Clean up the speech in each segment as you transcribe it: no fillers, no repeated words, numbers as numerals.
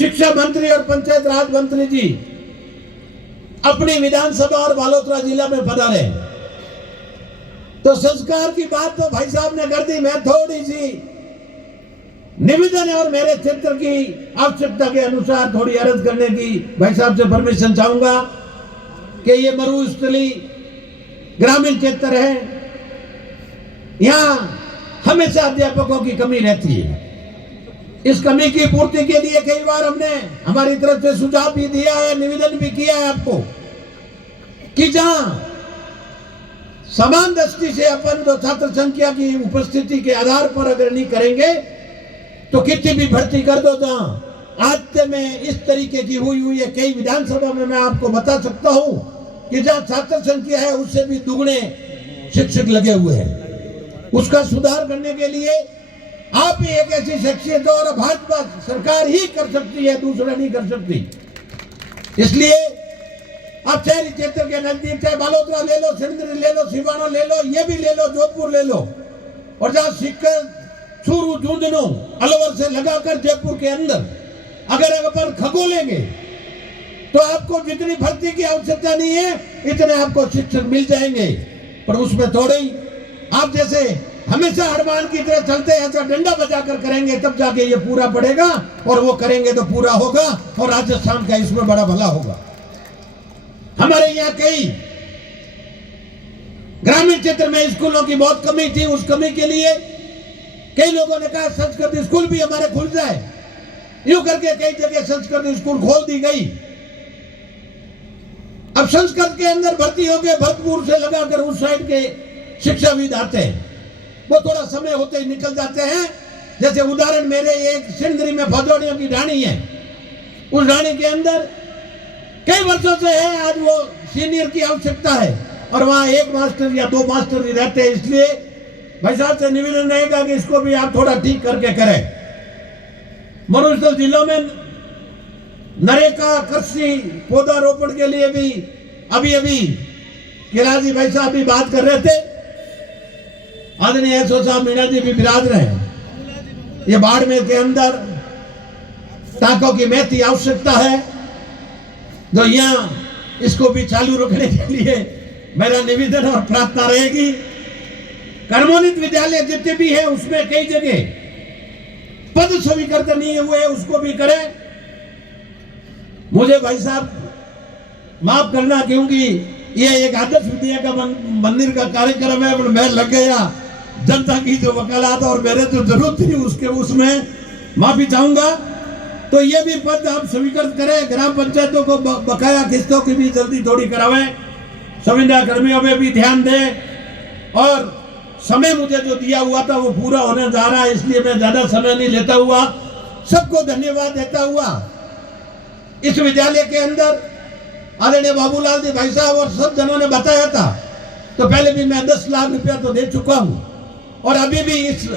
शिक्षा मंत्री और पंचायत राज मंत्री जी अपनी विधानसभा और बालोतरा जिला में पधारे, तो संस्कार की बात तो भाई साहब ने कर दी। मैं थोड़ी सी निवेदन है और मेरे क्षेत्र की आवश्यकता के अनुसार थोड़ी अर्ज करने की भाई साहब से परमिशन चाहूंगा कि ये मरुस्थली ग्रामीण क्षेत्र है, यहाँ हमेशा अध्यापकों की कमी रहती है। इस कमी की पूर्ति के लिए कई बार हमने हमारी तरफ से सुझाव भी दिया है, निवेदन भी किया है आपको कि जहां समान दृष्टि से अपन तो छात्र संख्या की उपस्थिति के आधार पर अगर नहीं करेंगे तो कितनी भी भर्ती कर दो। जहां आज में इस तरीके की हुई है, कई विधानसभा में मैं आपको बता सकता हूं कि जहां छात्र संख्या है उससे भी दुगने शिक्षक लगे हुए हैं। उसका सुधार करने के लिए आप ही एक ऐसी शख्सियत और भाजपा सरकार ही कर सकती है, दूसरा नहीं कर सकती। इसलिए आप शहरी क्षेत्र के नजदीक चाहे बालोतरा ले लो, सिंदरी ले लो, सिवानो ले लो, ये भी ले लो, जोधपुर ले लो, और जहां सीकर, चूरू, झुंझुनू, अलवर से लगाकर जयपुर के अंदर अगर अपन खगोलेंगे तो आपको जितनी भर्ती की आवश्यकता नहीं है इतने आपको शिक्षक मिल जाएंगे। पर उसमें थोड़े ही आप जैसे हमेशा हनुमान की तरह चलते हैं, ऐसा डंडा बजाकर करेंगे तब जाके ये पूरा पड़ेगा, और वो करेंगे तो पूरा होगा और राजस्थान का इसमें बड़ा भला होगा। हमारे यहाँ कई ग्रामीण क्षेत्र में स्कूलों की बहुत कमी थी। उस कमी के लिए कई लोगों ने कहा संस्कृत स्कूल भी हमारे खुल जाए, यूं करके कई जगह संस्कृत स्कूल खोल दी गई। अब संस्कृत के अंदर भर्ती हो गए, भरतपुर से लगाकर उस साइड के शिक्षाविद आते हैं, वो थोड़ा समय होते ही निकल जाते हैं। जैसे उदाहरण मेरे एक सिंदरी में भदौड़ियों की ढाणी है, उस ढाणी के अंदर कई वर्षों से है, आज वो सीनियर की आवश्यकता है और वहां एक मास्टर या दो मास्टर ही रहते हैं। इसलिए भाई साहब से निवेदन रहेगा कि इसको भी आप थोड़ा ठीक करके करें। मरुस्थल जिलों में नरेगा कृषि पौधारोपण के लिए भी अभी किलाजी भाई साहब भी बात कर रहे थे, आदरणीय एसओ साहब मीणा जी भी विराज रहे हैं। ये बाड़मेर के अंदर टाकों की महती आवश्यकता है, जो यहाँ इसको भी चालू रखने के लिए मेरा निवेदन और प्रार्थना रहेगी। कर्मोन्नत विद्यालय जितने भी है उसमें कई जगह पद स्वीकृत नहीं हुए, उसको भी करें। मुझे भाई साहब माफ करना, क्योंकि ये एक आदर्श विद्या का मंदिर का कार्यक्रम है, मैं लग गया जनता की जो वकालत और मेरे जो जरूरत थी उसके उसमें माफी चाहूंगा। तो ये भी पद आप स्वीकृत करें। ग्राम पंचायतों को बकाया किस्तों की भी जल्दी थोड़ी करावें, संविदा कर्मियों में भी ध्यान दें, और समय मुझे जो दिया हुआ था वो पूरा होने जा रहा है, इसलिए मैं ज्यादा समय नहीं लेता हुआ सबको धन्यवाद देता हुआ इस विद्यालय के अंदर आदरणीय बाबूलाल जी भाई साहब और सब जनों ने बताया था, तो पहले भी मैं 10 लाख रुपया तो दे चुका हूं, और अभी भी इस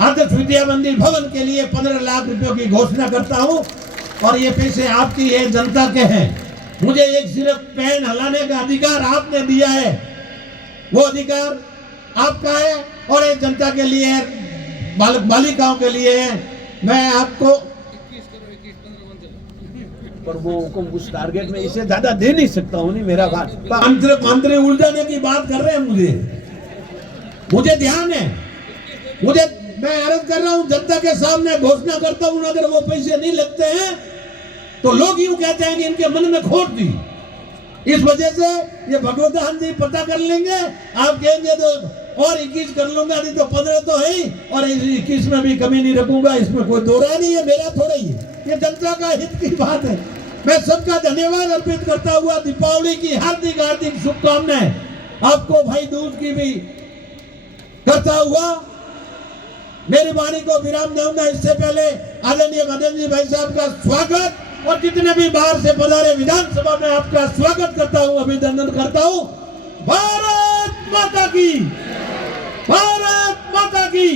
आदर्श विद्या मंदिर भवन के लिए 15 लाख रुपयों की घोषणा करता हूं, और ये पैसे आपकी है, जनता के हैं। मुझे एक सिर्फ पेन हिलाने का अधिकार आपने दिया है, वो अधिकार आपका है, और एक जनता के लिए है, बालिकाओं के लिए है। मैं आपको पर वो उस टारगेट में इसे ज्यादा दे नहीं सकता हूँ, नहीं मेरा बात मंत्री उलझाने की बात कर रहे हैं। मुझे ध्यान है, मैं अर्ज कर रहा हूँ, जनता के सामने घोषणा करता हूँ, अगर वो पैसे नहीं लगते हैं तो लोग यूं कहते हैं कि इनके मन में खोट थी। इस वजह से ये भगवतान जी पता कर लेंगे, आप कहेंगे तो और 21 कर लूंगा, नहीं तो 15 तो है ही, और 21 में भी कमी नहीं रखूंगा, इसमें कोई दो राय नहीं है, मेरा थोड़ा ही है, ये जनता का हित की बात है। मैं सबका धन्यवाद अर्पित करता हुआ दीपावली की हार्दिक हार्दिक शुभकामनाएं आपको भाई दूज की भी करता हुआ मेरी वाणी को विराम दूंगा। इससे पहले आदरणीय मदन जी भाई साहब का स्वागत, और जितने भी बाहर से पधारे विधानसभा में आपका स्वागत करता हूं, अभिनंदन करता हूं। भारत माता की, भारत माता की।